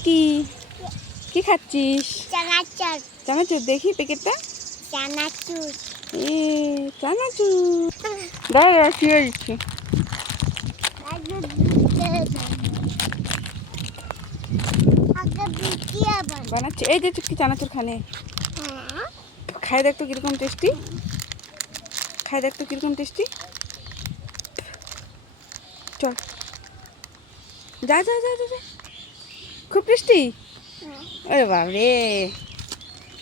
চুটকি কি খাচ্ছিস? চানাচুর। চানাচুর দেখি প্যাকেটটা। চানাচুর। চানাচুর দাঁড়া শুয়ে দিচ্ছি। বানাচ্ছি এই যে চুটকি চানাচুর খানে খাই দেখতো কিরকম টেস্টি। খাই দেখতো কিরকম টেস্টি। চল যা যা যা যা খুব টেস্টি। আরে বাবরে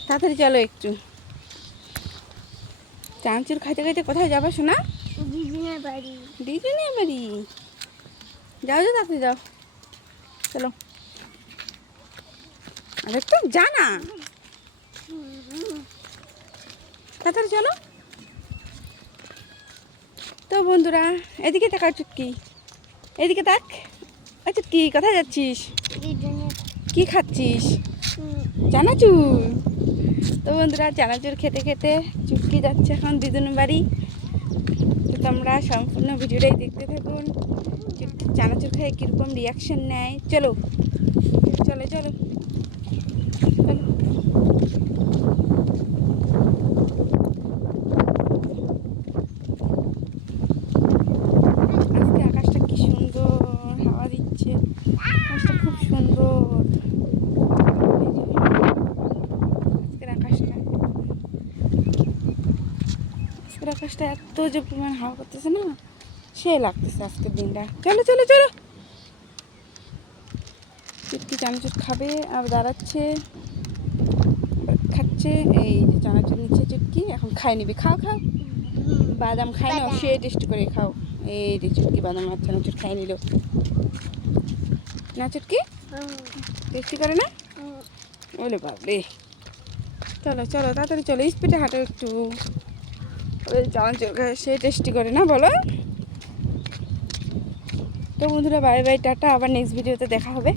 তাড়াতাড়ি চলো একটু। চানাচুর খাইতে খাইতে কোথায় যাবে শোনা? দিদিনের বাড়ি। দিদিনের বাড়ি যাও যাও তাড়াতাড়ি যাও চলো। আর একটু যা না তাড়াতাড়ি চলো। তো বন্ধুরা এদিকে তাকাও চুটকি, এদিকে তাক। ও চুটকি কোথায় যাচ্ছিস? কি খাচ্ছিস? চানাচুর। তো বন্ধুরা চানাচুর খেতে খেতে চুটকি যাচ্ছে এখন দিদুনের বাড়ি। তো তোমরা সম্পূর্ণ ভিডিওটাই দেখতে থাকুন। চুটকি চানাচুর খেয়ে কীরকম রিয়াকশান নেয়। চলো চলো চলো চলো। আজকে আকাশটা কি সুন্দর হাওয়া দিচ্ছে, আকাশটা খুব সুন্দর। আজকের আকাশটা এত যে পরিমাণ হাওয়া করতেছে না, সে লাগতেছে আজকের দিনটা। চলো চলো চলো। চুটকি চানাচুর খাবে আর দাঁড়াচ্ছে খাচ্ছে। এই যে চানাচুর নিচ্ছে চুটকি, এখন খাই নিবি। খাও খাও বাদাম খাই না, সে টেস্ট করে খাও। এই যে চুটকি বাদাম আর চানাচুর খাই নিল না। চুটকি টেস্টি করে না? ওলে বাবরে চলো চলো তাড়াতাড়ি চলো, স্পিডে হাঁটো একটু। ওই চানাচুর খায় সে টেস্টি করে না বলো? তো বন্ধুরা বাই বাই টাটা, আবার নেক্সট ভিডিওতে দেখা হবে।